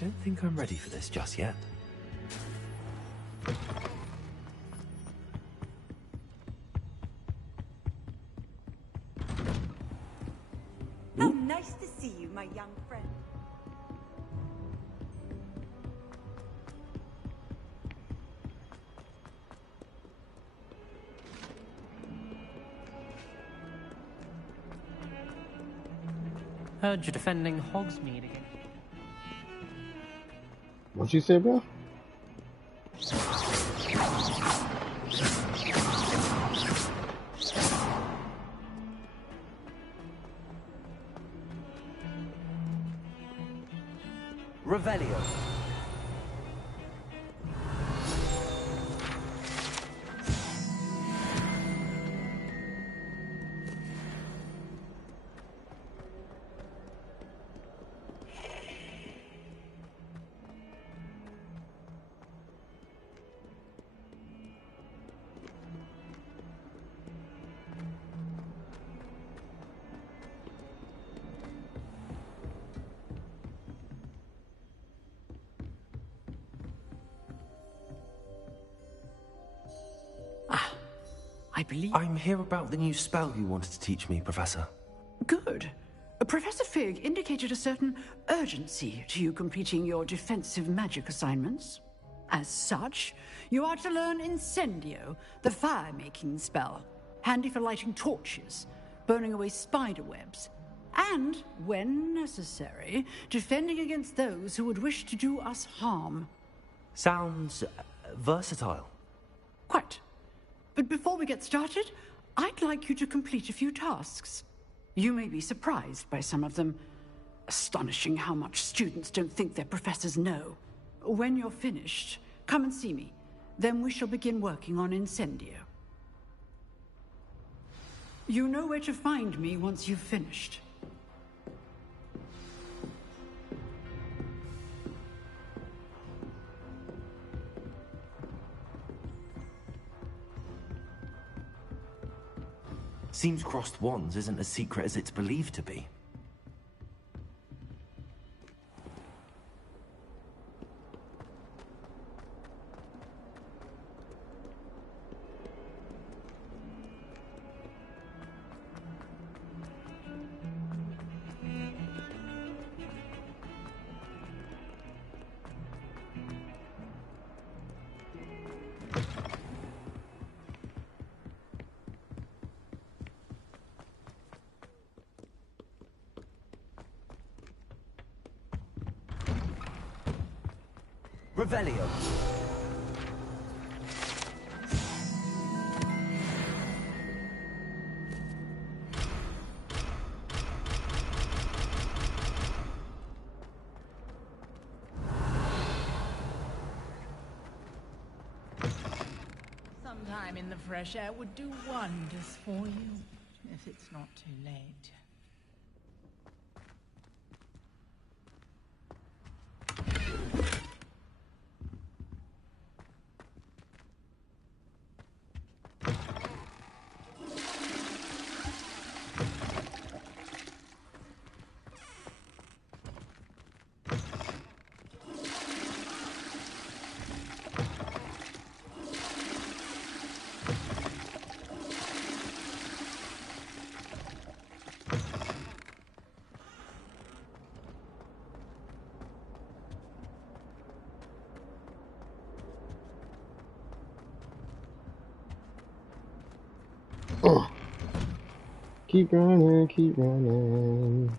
don't think I'm ready for this just yet. How nice to see you, my young friend. Heard you're defending Hogsmeade again. What you say, bro? Revelio. I believe... I'm here about the new spell you wanted to teach me, Professor. Good. Professor Fig indicated a certain urgency to you completing your defensive magic assignments. As such, you are to learn Incendio, the fire-making spell, handy for lighting torches, burning away spider webs, and, when necessary, defending against those who would wish to do us harm. Sounds versatile. Quite. But before we get started, I'd like you to complete a few tasks. You may be surprised by some of them. Astonishing how much students don't think their professors know. When you're finished, come and see me. Then we shall begin working on Incendio. You know where to find me once you've finished. Seems crossed wands isn't as secret as it's believed to be. Revelio. Sometime in the fresh air would do wonders for you, if it's not too late. Keep running, keep running.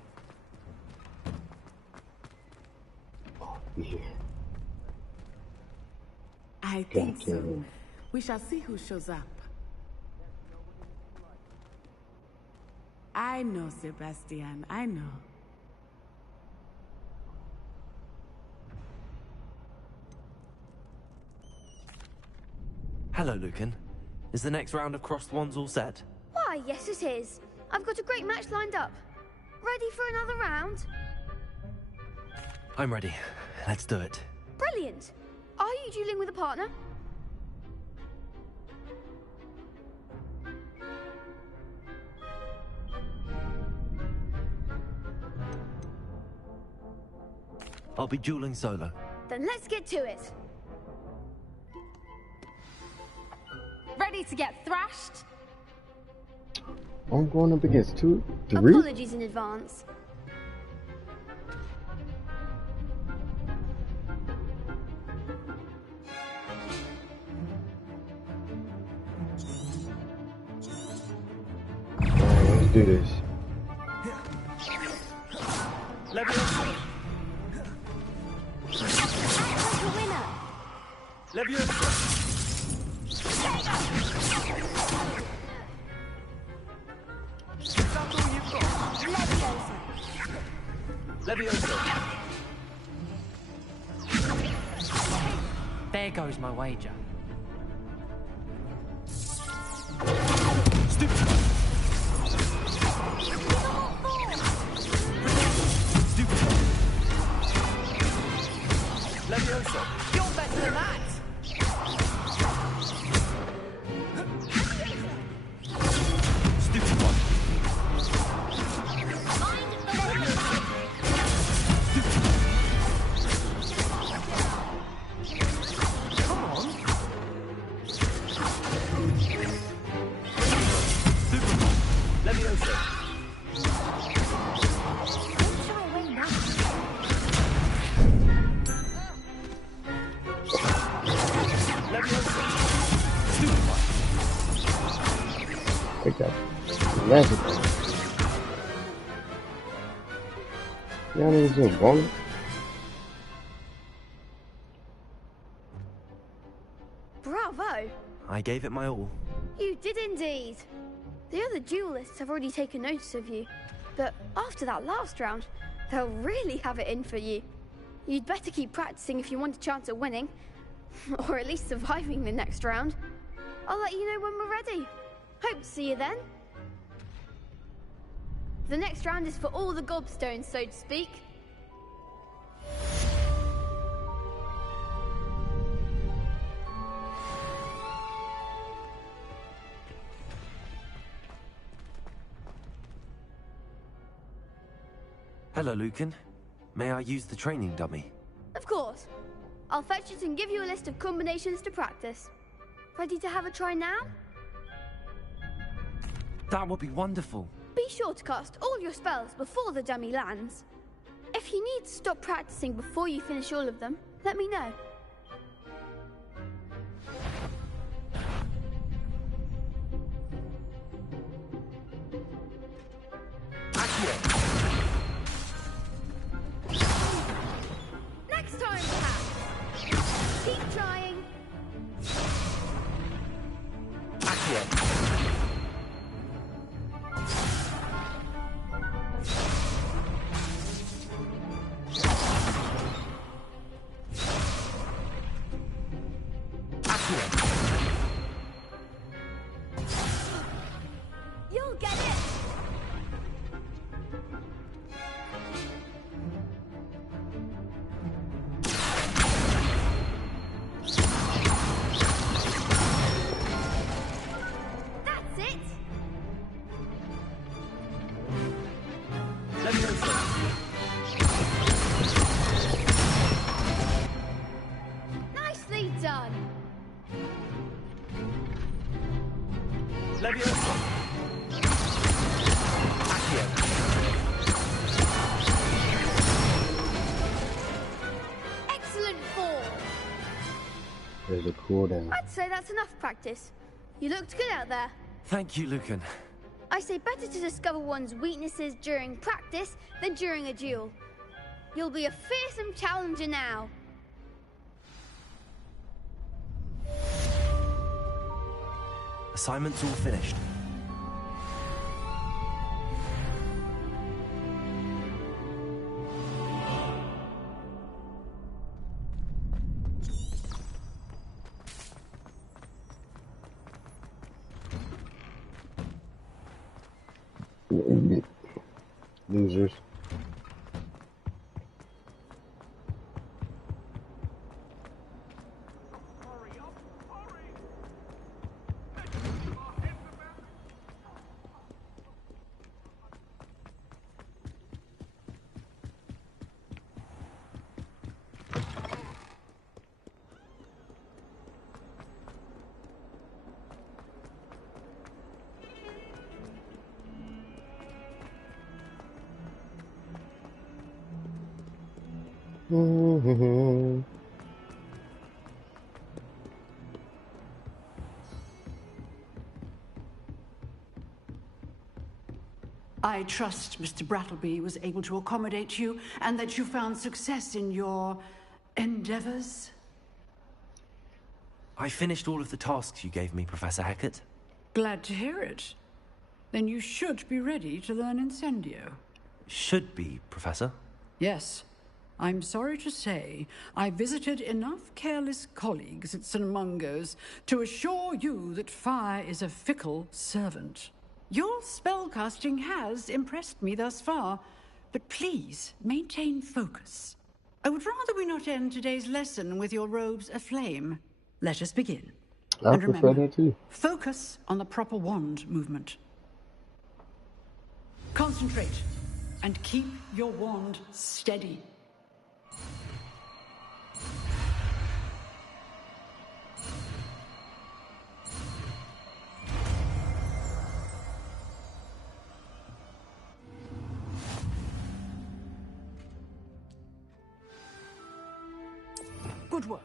Oh, yeah. I think so. We shall see who shows up. I know, Sebastian, I know. Hello, Lucan. Is the next round of crossed wands all set? Why, yes it is. I've got a great match lined up. Ready for another round? I'm ready. Let's do it. Brilliant. Are you dueling with a partner? I'll be dueling solo. Then let's get to it. Ready to get thrashed? I'm going up against 2, 3. Apologies in advance. Alright, let's do this. Leviosa! Like a winner. Leviosa! That's all you've got. Leviosa! There goes my wager. Stupid! Stupid! Leviosa! You're better than that! Stupid one! Leviosa! Leviosa! Stupid one! Take that. Magic. Y'all niggas doing bonus? Bravo! I gave it my all. You did indeed. The other duelists have already taken notice of you, but after that last round, they'll really have it in for you. You'd better keep practicing if you want a chance at winning, or at least surviving the next round. I'll let you know when we're ready. Hope to see you then. The next round is for all the gobstones, so to speak. Hello, Lucan. May I use the training dummy? Of course. I'll fetch it and give you a list of combinations to practice. Ready to have a try now? That would be wonderful. Be sure to cast all your spells before the dummy lands. If you need to stop practicing before you finish all of them, let me know. Accio! Next time, perhaps. Keep trying. Accio! You'll get it. That's it. Nicely done. Leviosa! Accio! Excellent form. There's a cooldown. I'd say that's enough practice. You looked good out there. Thank you, Lucan. I say better to discover one's weaknesses during practice than during a duel. You'll be a fearsome challenger now. Assignment's all finished. Losers. I trust Mr. Brattleby was able to accommodate you and that you found success in your endeavors. I finished all of the tasks you gave me, Professor Hecat. Glad to hear it. Then you should be ready to learn Incendio. Should be, Professor. Yes. I'm sorry to say, I visited enough careless colleagues at St. Mungo's to assure you that fire is a fickle servant. Your spellcasting has impressed me thus far, but please maintain focus. I would rather we not end today's lesson with your robes aflame. Let us begin. I And prefer remember, that too. focus on the proper wand movement. Concentrate and keep your wand steady. Good work.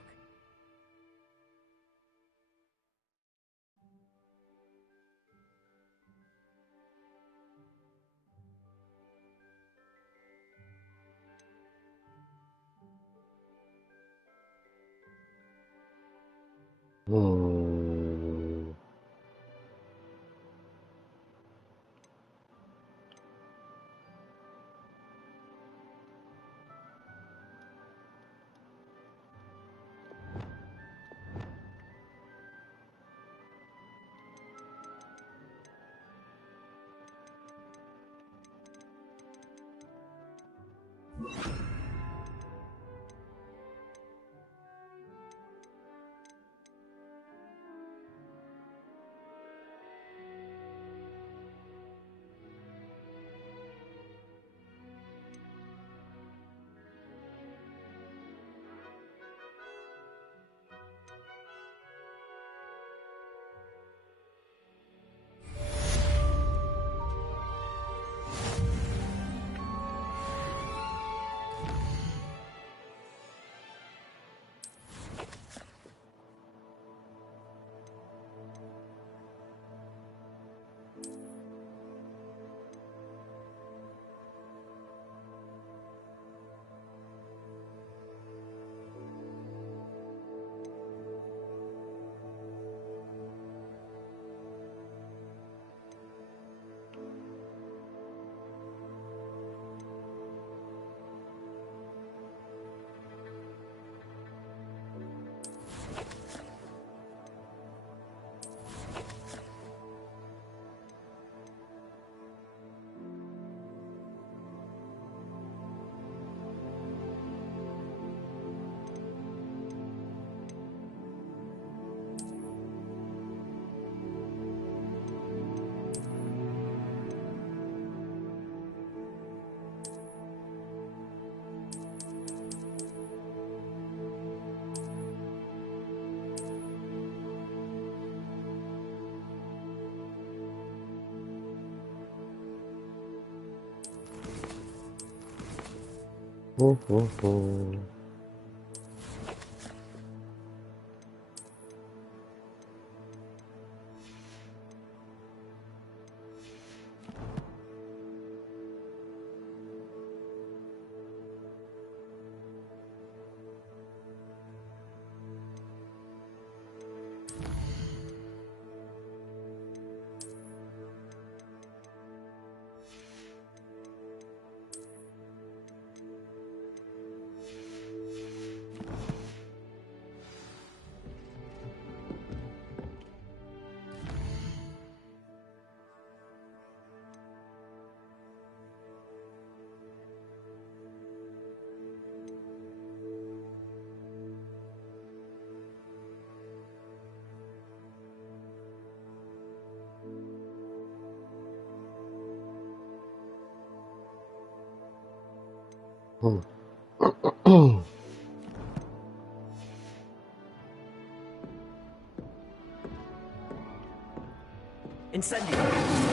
Incendio!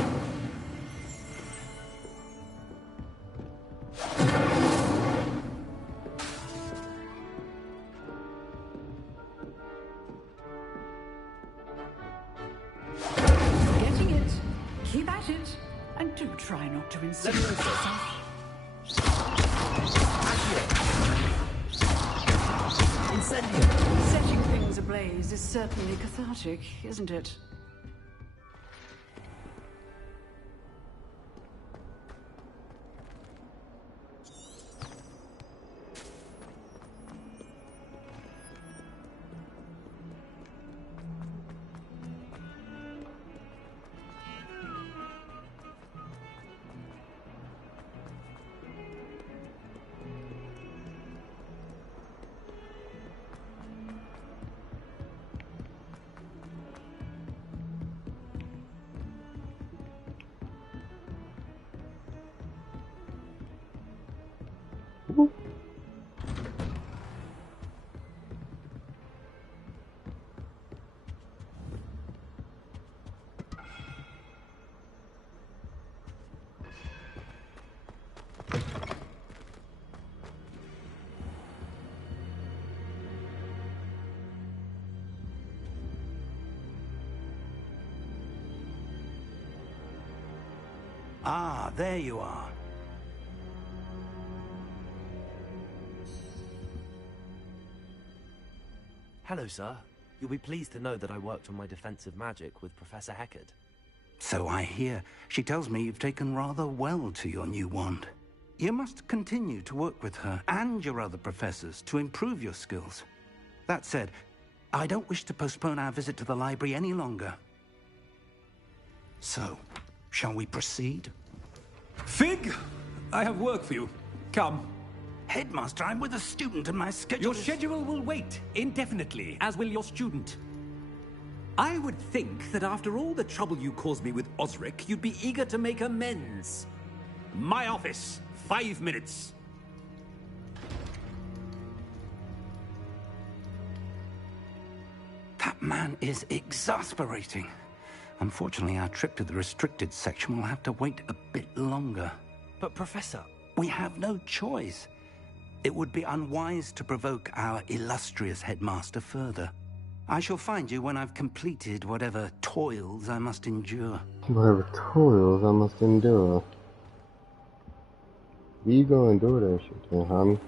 at it, and do try not to insult yourself. Setting things ablaze is certainly cathartic, isn't it? Ah, there you are. Hello, sir. You'll be pleased to know that I worked on my defensive magic with Professor Heckard. So I hear. She tells me you've taken rather well to your new wand. You must continue to work with her and your other professors to improve your skills. That said, I don't wish to postpone our visit to the library any longer. So, shall we proceed? Fig! I have work for you. Come. Headmaster, I'm with a student and my schedule Your schedule will wait indefinitely, as will your student. I would think that after all the trouble you caused me with Osric, you'd be eager to make amends. My office, 5 minutes. That man is exasperating. Unfortunately, our trip to the restricted section will have to wait a bit longer. But, Professor... We have no choice. It would be unwise to provoke our illustrious headmaster further. I shall find you when I've completed whatever toils I must endure. Whatever toils I must endure. We go endure that shit then, homie.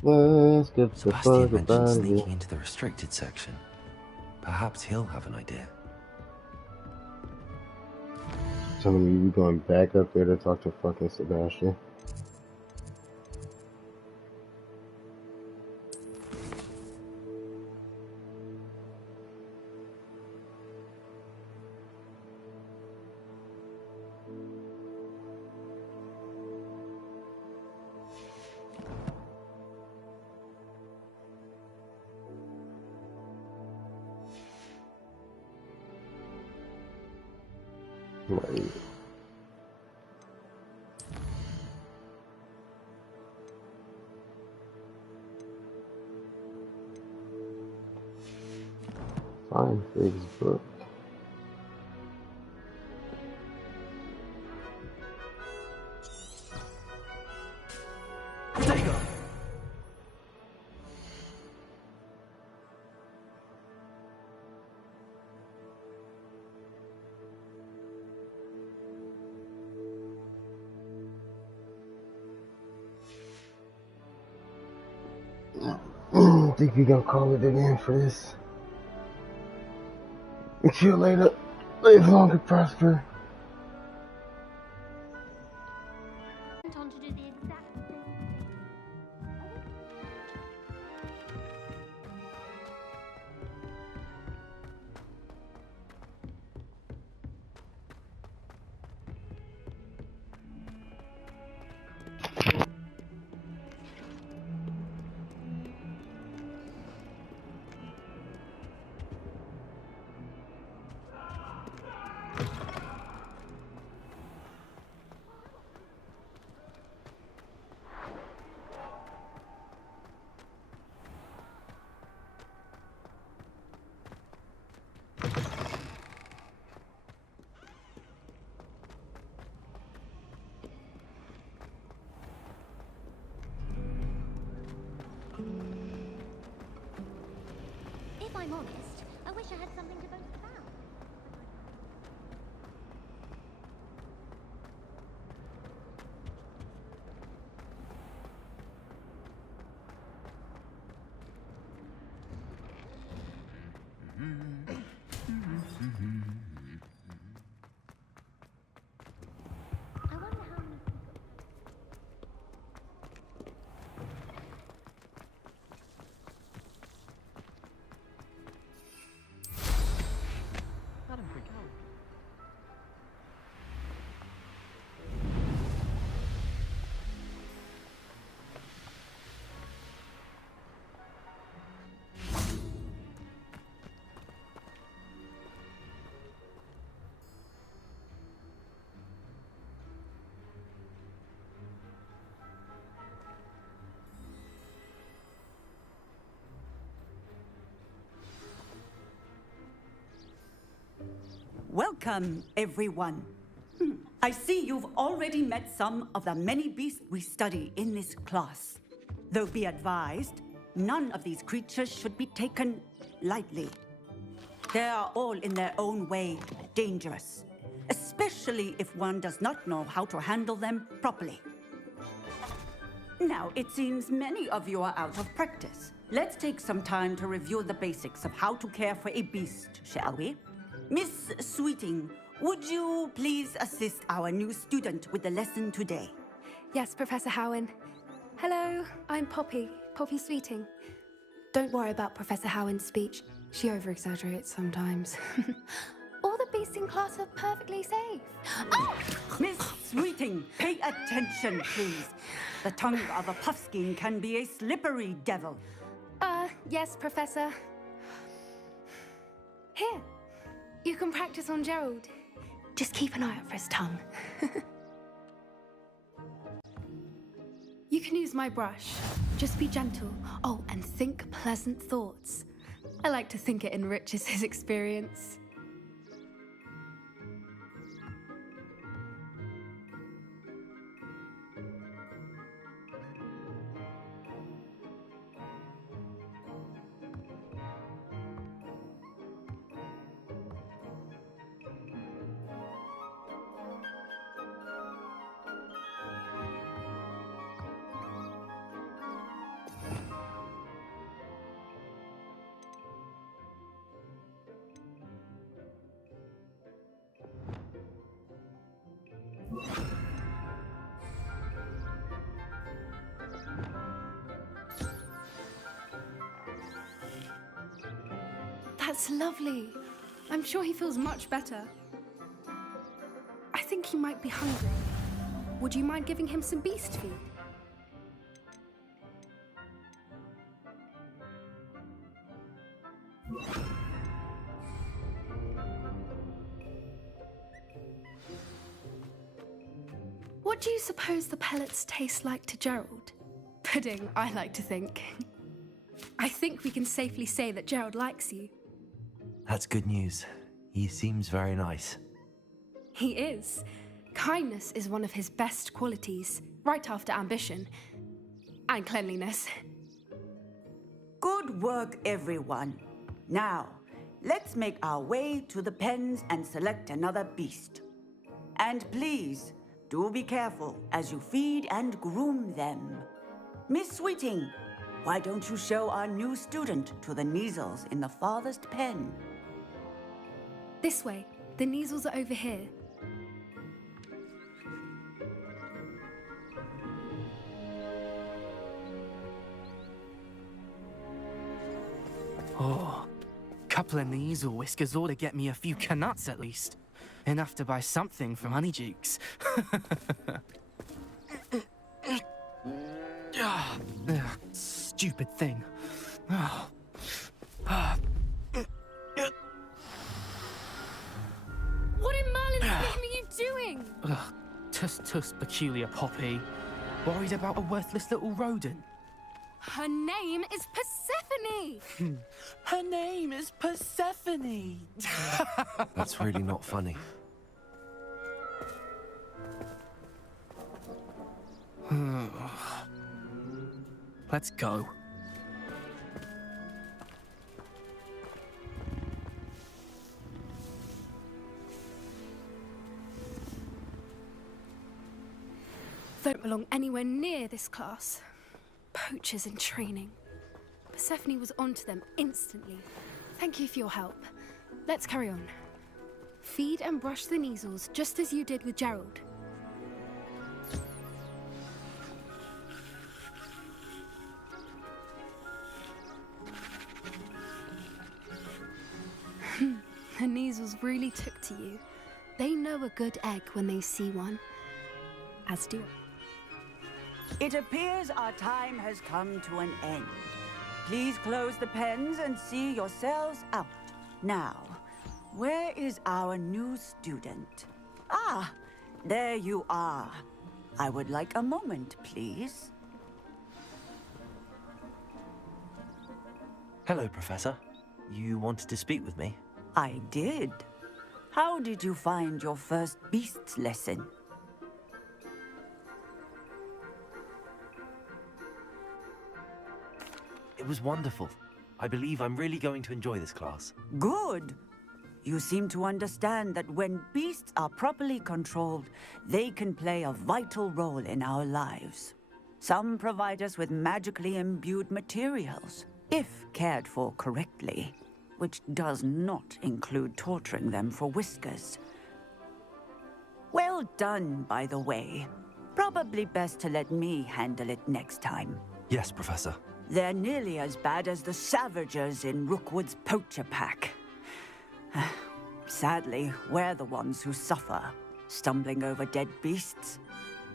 Let's get the fuck Sebastian mentioned about it. sneaking into the restricted section. Perhaps he'll have an idea. Telling me we going back up there to talk to fucking Sebastian. Right. Fine, Fig's book. There you go. I think we gonna call it again for this. See you later. Live long and prosper. Went on to do the exact same thing. I'm honest, I wish I had something to boast about. I wonder how many people... Madam Brigel. Welcome, everyone. I see you've already met some of the many beasts we study in this class. Though be advised, none of these creatures should be taken lightly. They are all in their own way dangerous, especially if one does not know how to handle them properly. Now, it seems many of you are out of practice. Let's take some time to review the basics of how to care for a beast, shall we? Miss Sweeting, would you please assist our new student with the lesson today? Yes, Professor Howen. Hello, I'm Poppy Sweeting. Don't worry about Professor Howen's speech. She over-exaggerates sometimes. All the beasts in class are perfectly safe. Oh! Miss Sweeting, pay attention, please. The tongue of a puffskein can be a slippery devil. Yes, Professor. Here, you can practice on Gerald. Just keep an eye out for his tongue. You can use my brush. Just be gentle. Oh, and think pleasant thoughts. I like to think it enriches his experience. That's lovely. I'm sure he feels much better. I think he might be hungry. Would you mind giving him some beast food? What do you suppose the pellets taste like to Gerald? Pudding, I like to think. I think we can safely say that Gerald likes you. That's good news. He seems very nice. He is. Kindness is one of his best qualities, right after ambition. And cleanliness. Good work, everyone. Now, let's make our way to the pens and select another beast. And please, do be careful as you feed and groom them. Miss Sweeting, why don't you show our new student to the Neasels in the farthest pen? This way. The Neasels are over here. Oh, couple of Neasel whiskers ought to get me a few canuts at least. Enough to buy something from Honeydukes. Stupid thing. What in Merlin's name are you doing? Tuss, peculiar Poppy. Worried about a worthless little rodent. Her name is Persephone! Her name is Persephone! That's really not funny. Let's go. don't belong anywhere near this class. Poachers in training. Persephone was onto them instantly. Thank you for your help. Let's carry on. Feed and brush the Neasels just as you did with Gerald. The Neasels really took to you. They know a good egg when they see one. As do I. It appears our time has come to an end. Please close the pens and see yourselves out. Now, where is our new student? Ah, there you are. I would like a moment, please. Hello, Professor. You wanted to speak with me? I did. How did you find your first beasts lesson? It was wonderful. I believe I'm really going to enjoy this class. Good. You seem to understand that when beasts are properly controlled, they can play a vital role in our lives. Some provide us with magically imbued materials, if cared for correctly, which does not include torturing them for whiskers. Well done, by the way. Probably best to let me handle it next time. Yes, Professor. They're nearly as bad as the Savagers in Rookwood's poacher pack. Sadly, we're the ones who suffer, stumbling over dead beasts.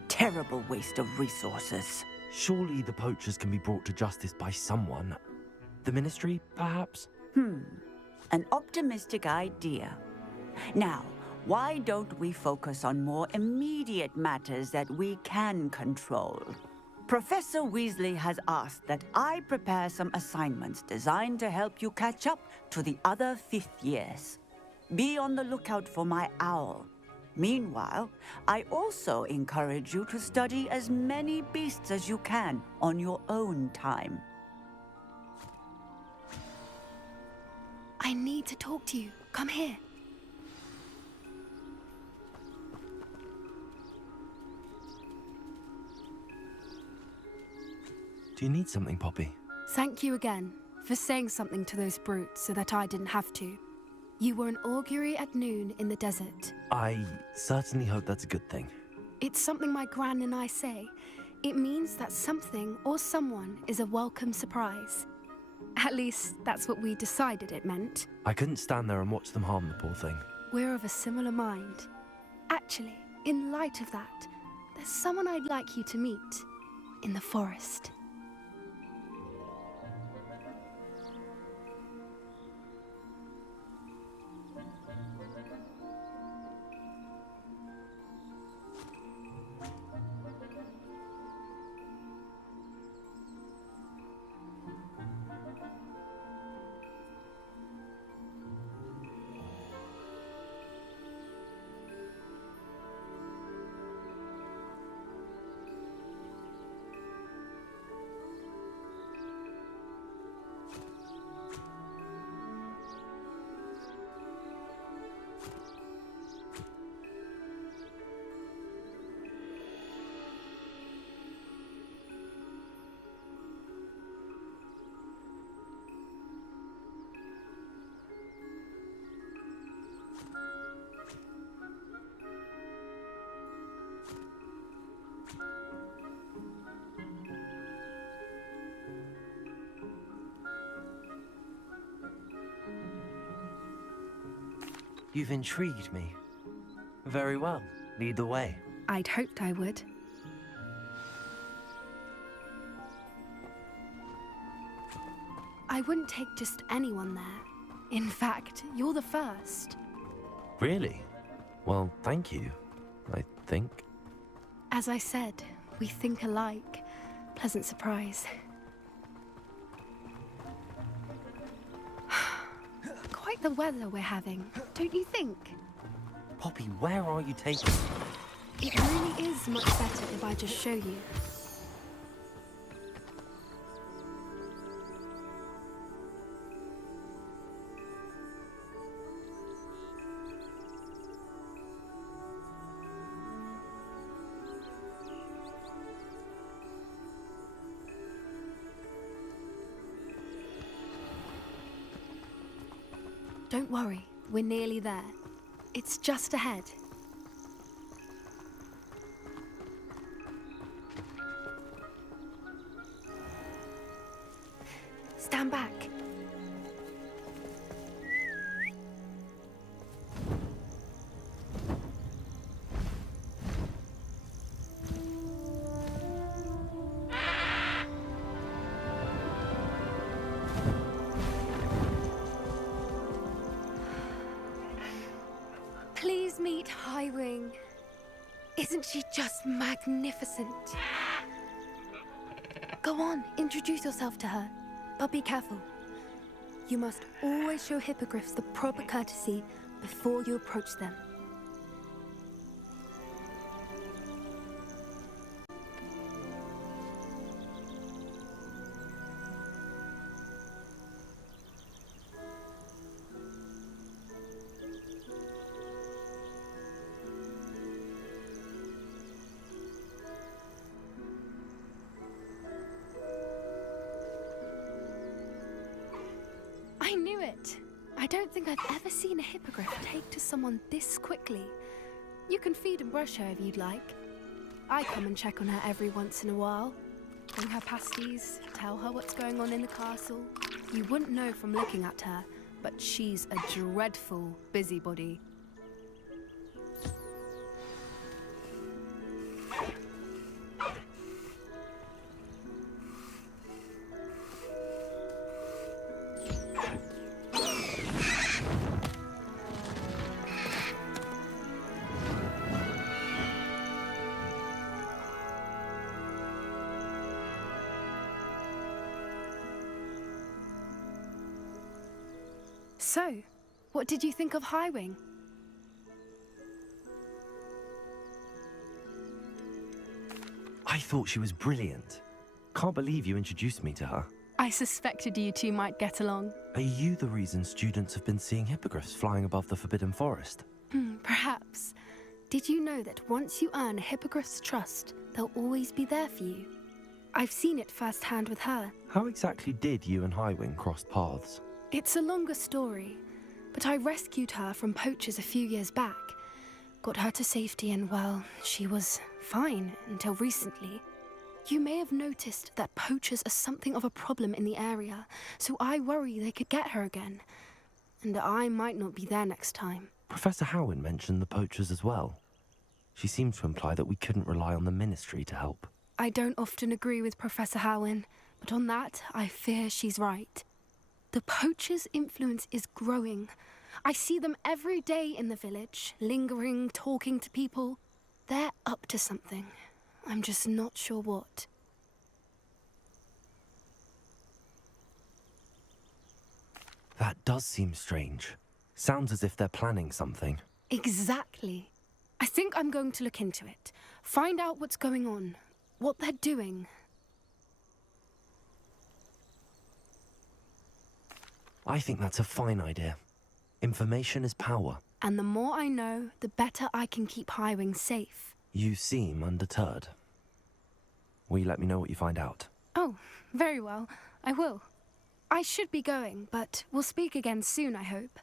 Terrible waste of resources. Surely the poachers can be brought to justice by someone. The Ministry, perhaps? An optimistic idea. Now, why don't we focus on more immediate matters that we can control? Professor Weasley has asked that I prepare some assignments designed to help you catch up to the other fifth years. Be on the lookout for my owl. Meanwhile, I also encourage you to study as many beasts as you can on your own time. I need to talk to you. Come here. Do you need something, Poppy? Thank you again for saying something to those brutes so that I didn't have to. You were an augury at noon in the desert. I certainly hope that's a good thing. It's something my gran and I say. It means that something or someone is a welcome surprise. At least, that's what we decided it meant. I couldn't stand there and watch them harm the poor thing. We're of a similar mind. Actually, in light of that, there's someone I'd like you to meet. In the forest. You've intrigued me. Very well. Lead the way. I'd hoped I would. I wouldn't take just anyone there. In fact, you're the first. Really? Well, thank you, I think. As I said, we think alike. Pleasant surprise. Quite the weather we're having, don't you think? Poppy, where are you taking me? It really is much better if I just show you. Don't worry, we're nearly there. It's just ahead. Stand back. Please meet Highwing. Isn't she just magnificent? Go on, introduce yourself to her. But be careful. You must always show hippogriffs the proper courtesy before you approach them. I knew it! I don't think I've ever seen a hippogriff take to someone this quickly. You can feed and brush her if you'd like. I come and check on her every once in a while. Bring her pasties, tell her what's going on in the castle. You wouldn't know from looking at her, but she's a dreadful busybody. So, what did you think of Highwing? I thought she was brilliant. Can't believe you introduced me to her. I suspected you two might get along. Are you the reason students have been seeing hippogriffs flying above the Forbidden Forest? Perhaps. Did you know that once you earn a hippogriff's trust, they'll always be there for you? I've seen it firsthand with her. How exactly did you and Highwing cross paths? It's a longer story, but I rescued her from poachers a few years back. Got her to safety and, well, she was fine until recently. You may have noticed that poachers are something of a problem in the area, so I worry they could get her again. And I might not be there next time. Professor Howin mentioned the poachers as well. She seemed to imply that we couldn't rely on the Ministry to help. I don't often agree with Professor Howin, but on that, I fear she's right. The poachers' influence is growing. I see them every day in the village, lingering, talking to people. They're up to something. I'm just not sure what. That does seem strange. Sounds as if they're planning something. Exactly. I think I'm going to look into it. Find out what's going on, what they're doing. I think that's a fine idea. Information is power. And the more I know, the better I can keep Highwing safe. You seem undeterred. Will you let me know what you find out? Oh, very well. I will. I should be going, but we'll speak again soon, I hope.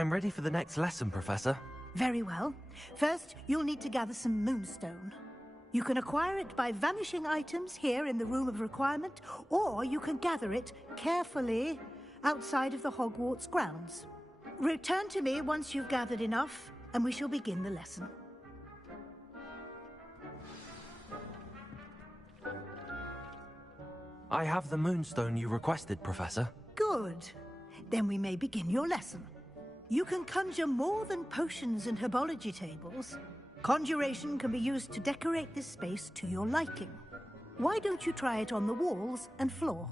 I'm ready for the next lesson, Professor. Very well. First, you'll need to gather some moonstone. You can acquire it by vanishing items here in the Room of Requirement, or you can gather it carefully outside of the Hogwarts grounds. Return to me once you've gathered enough, and we shall begin the lesson. I have the moonstone you requested, Professor. Good. Then we may begin your lesson. You can conjure more than potions and herbology tables. Conjuration can be used to decorate this space to your liking. Why don't you try it on the walls and floor?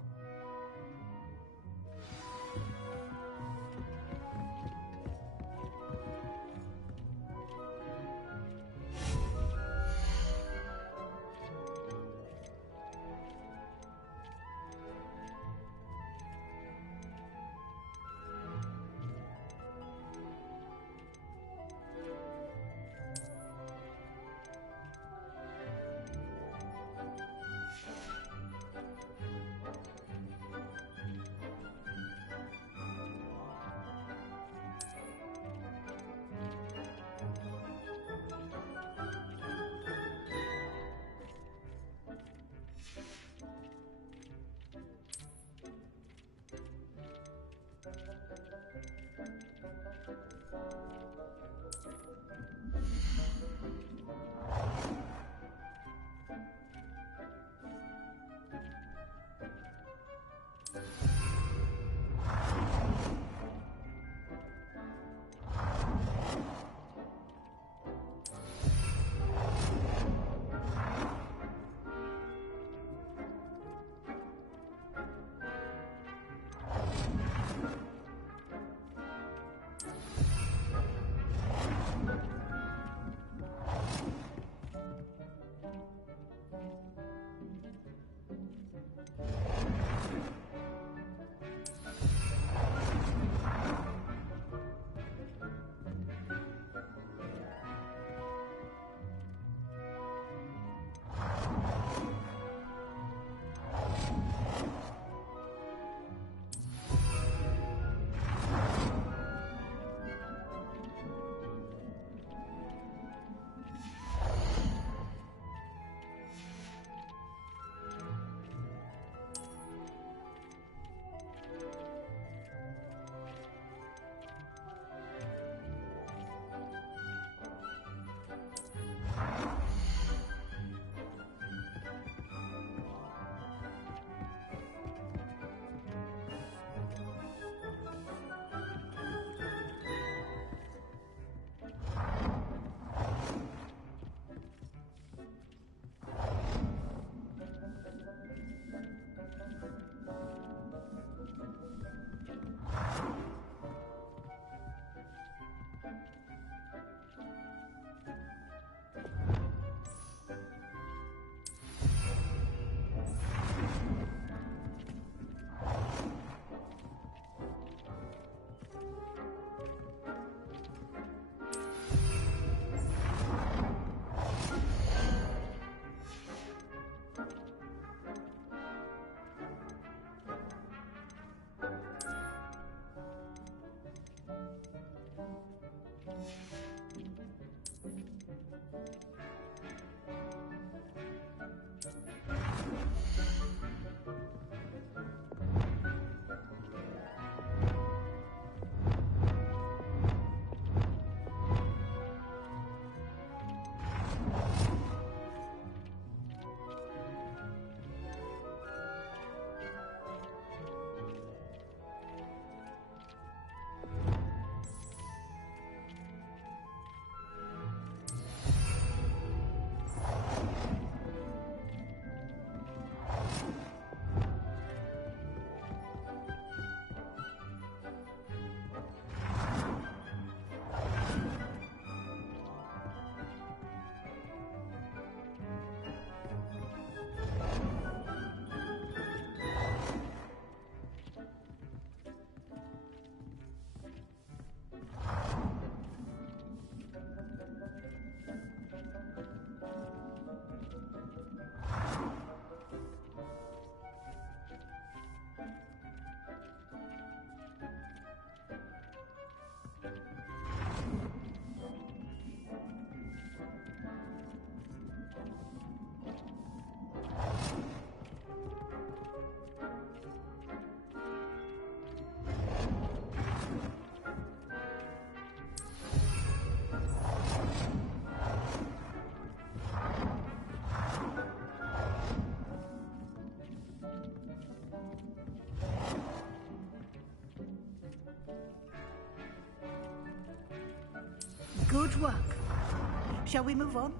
Good work. Shall we move on?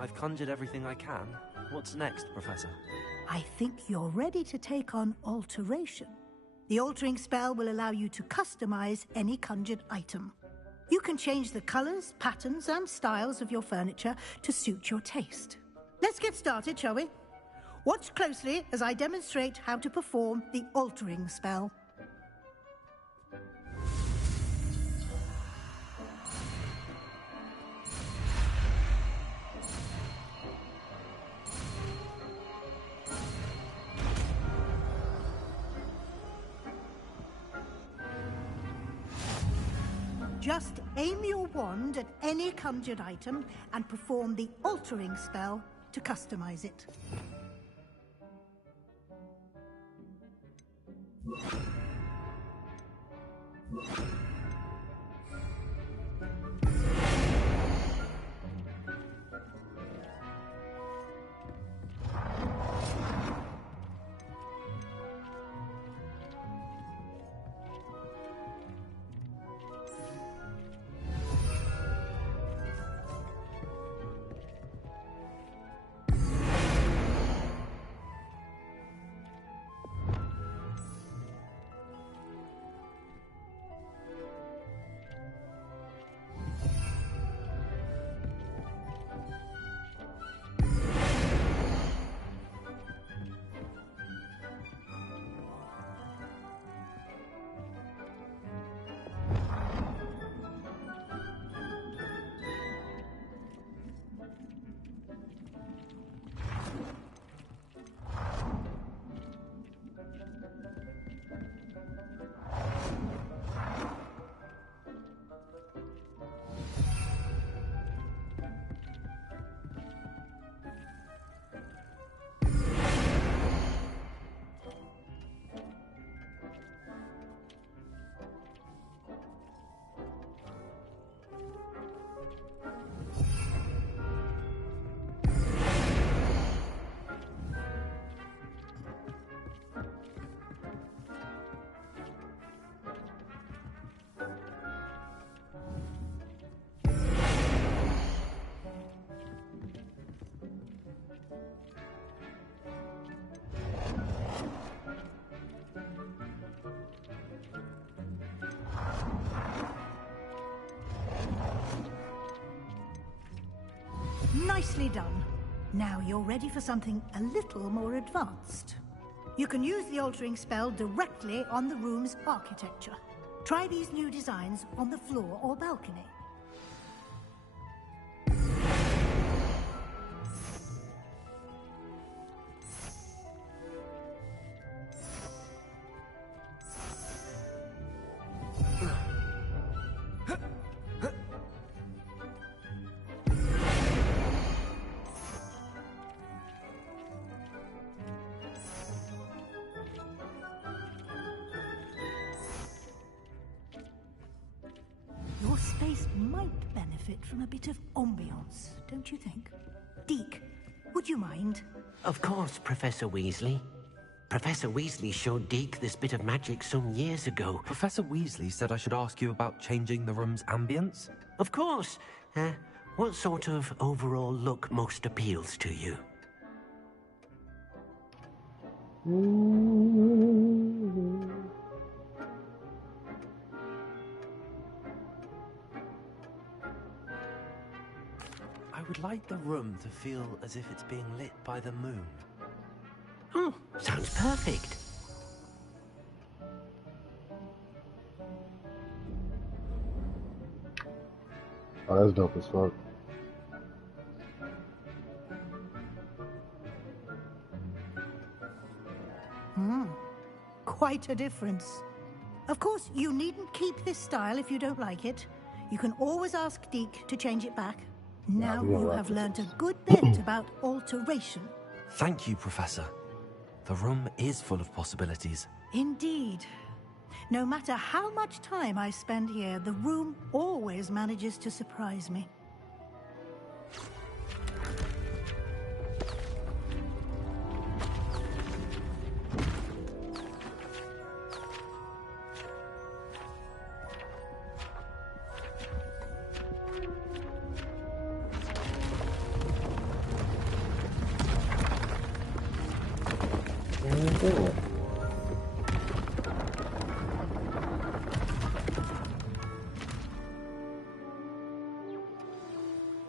I've conjured everything I can. What's next, Professor? I think you're ready to take on alteration. The altering spell will allow you to customize any conjured item. You can change the colors, patterns, and styles of your furniture to suit your taste. Let's get started, shall we? Watch closely as I demonstrate how to perform the altering spell. Just aim your wand at any conjured item and perform the altering spell to customize it. Nicely done. Now you're ready for something a little more advanced. You can use the altering spell directly on the room's architecture. Try these new designs on the floor or balcony. Your space might benefit from a bit of ambiance, don't you think? Deke, would you mind? Of course, Professor Weasley. Professor Weasley showed Deke this bit of magic some years ago. Professor Weasley said I should ask you about changing the room's ambience? Of course. What sort of overall look most appeals to you? I would like the room to feel as if it's being lit by the moon. Oh, sounds perfect. Oh, that's dope as fuck. quite a difference. Of course, you needn't keep this style if you don't like it. You can always ask Deke to change it back. Now you have learnt a good bit about alteration. Thank you, Professor. The room is full of possibilities. Indeed. No matter how much time I spend here, the room always manages to surprise me.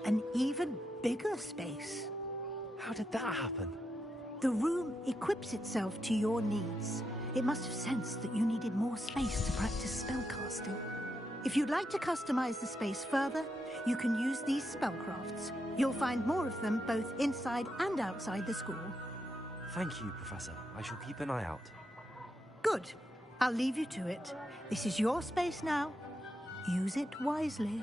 An even bigger space. How did that happen? The room equips itself to your needs. It must have sensed that you needed more space to practice spellcasting. If you'd like to customize the space further, you can use these spellcrafts. You'll find more of them both inside and outside the school. Thank you, Professor. I shall keep an eye out. Good. I'll leave you to it. This is your space now. Use it wisely.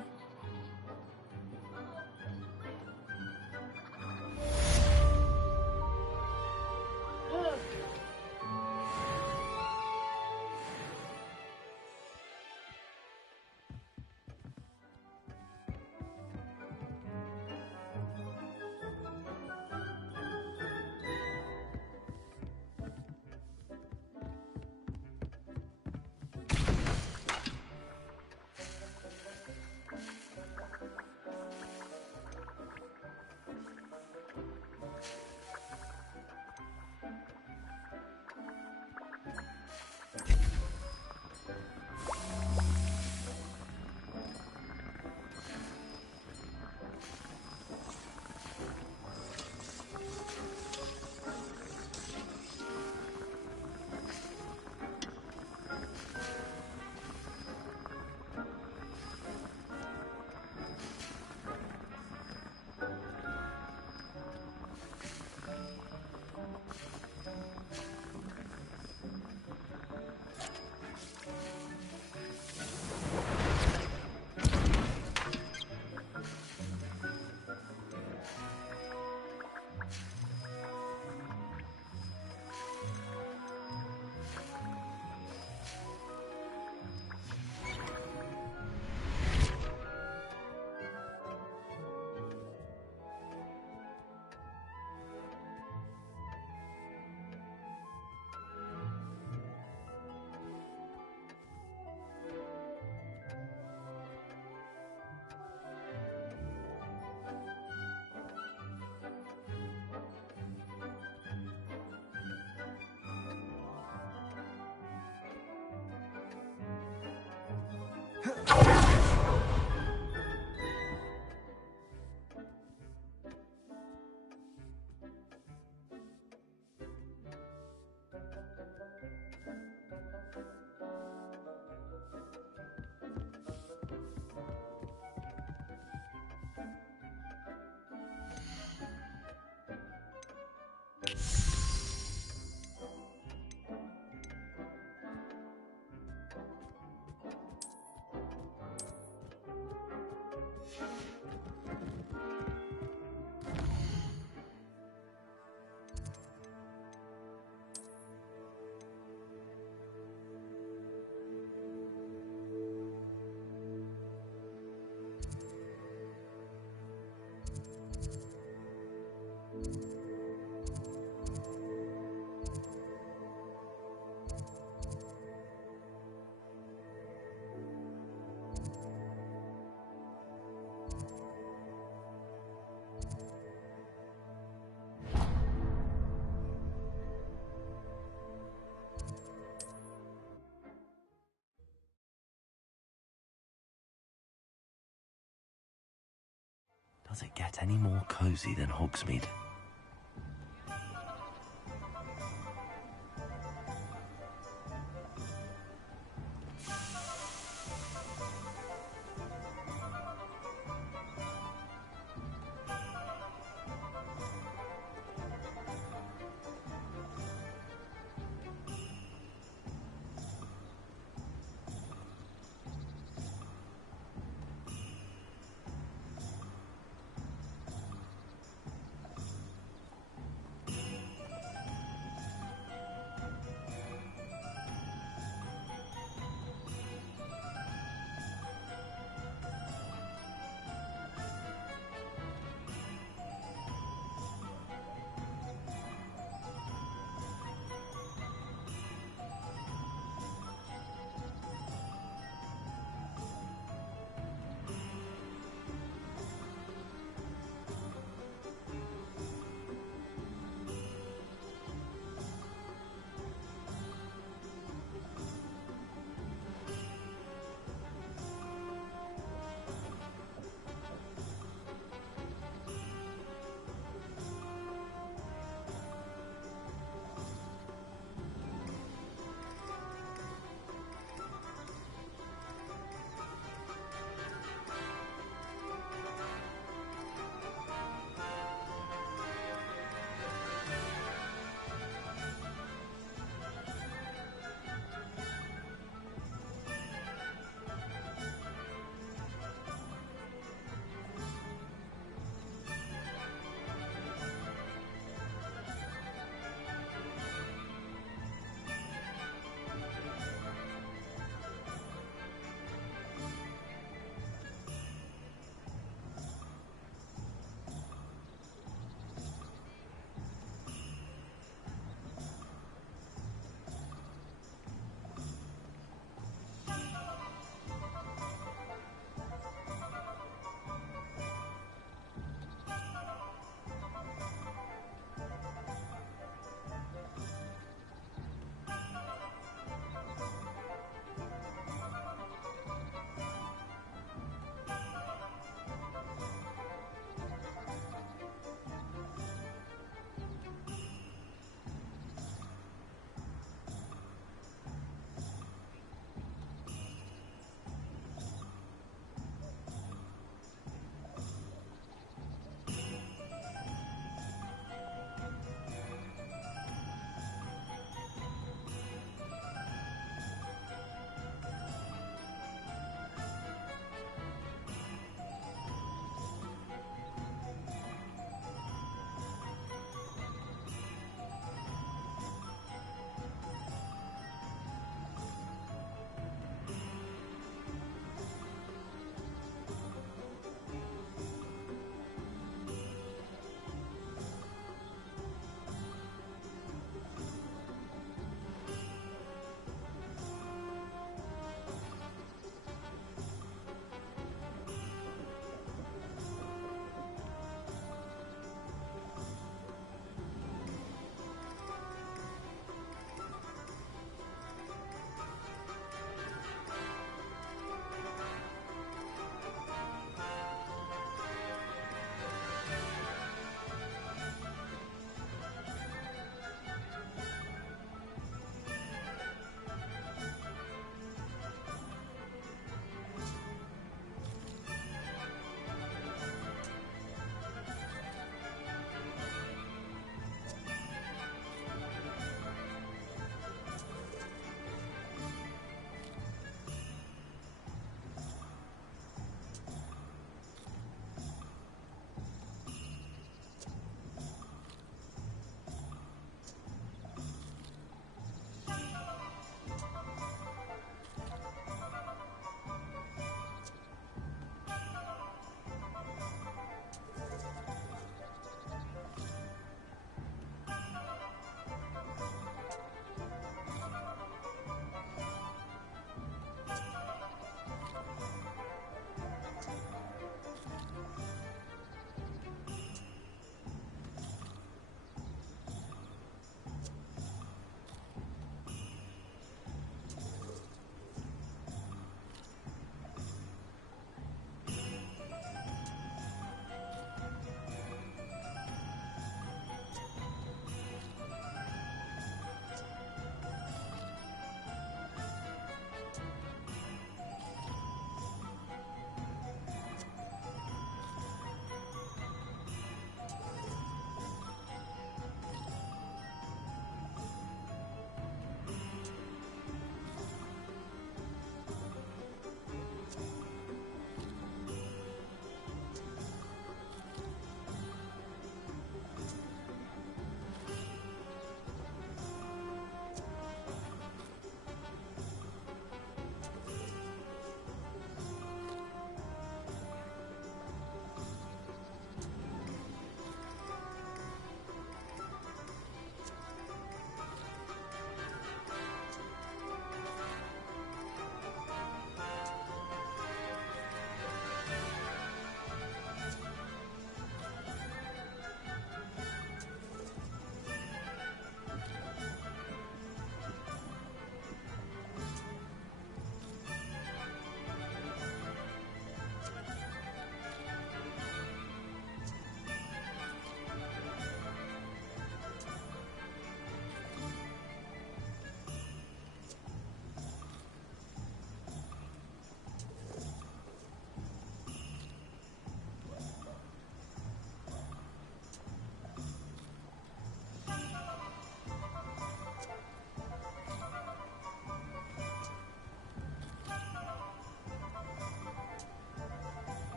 Does it get any more cozy than Hogsmeade?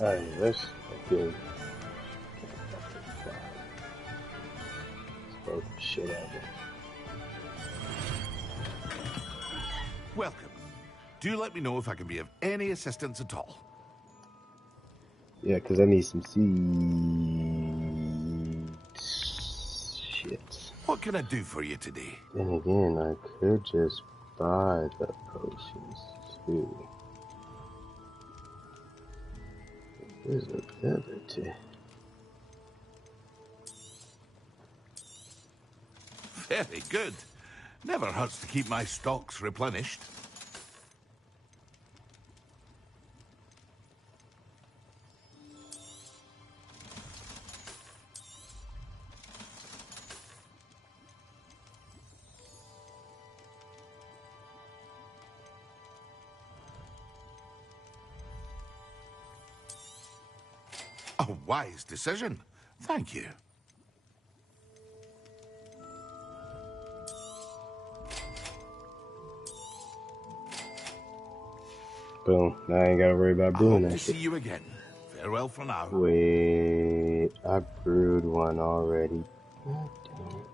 Alright, let's get the shit out of it. Welcome. Do let me know if I can be of any assistance at all. Yeah, because I need some seeds. Shit. What can I do for you today? Then again, I could just buy the potions too. Visibility. Very good. Never hurts to keep my stocks replenished. A wise decision. Thank you. Boom. Now I ain't gotta worry about brewing that See shit. you again. Farewell for now. Wait, I brewed one already. God damn it.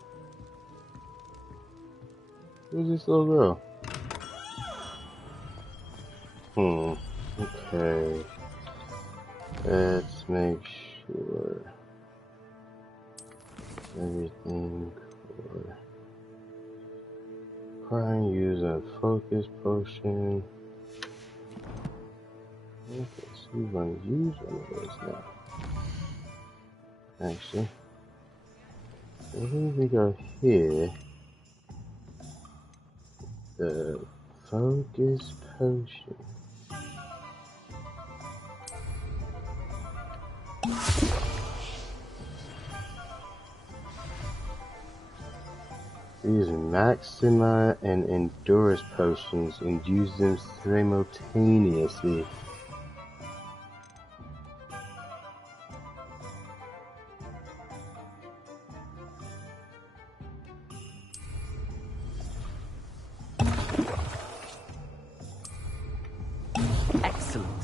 Who's this little girl? Okay. Let's make sure everything for try and use a focus potion. Okay, so we're gonna use one of those now. Actually, what do we got here? The focus potion. Use Maxima and Endurance potions and use them simultaneously. Excellent.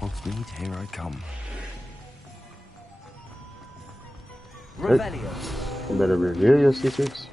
Hogsmeade, here I come. Revelio. You better reveal your secrets.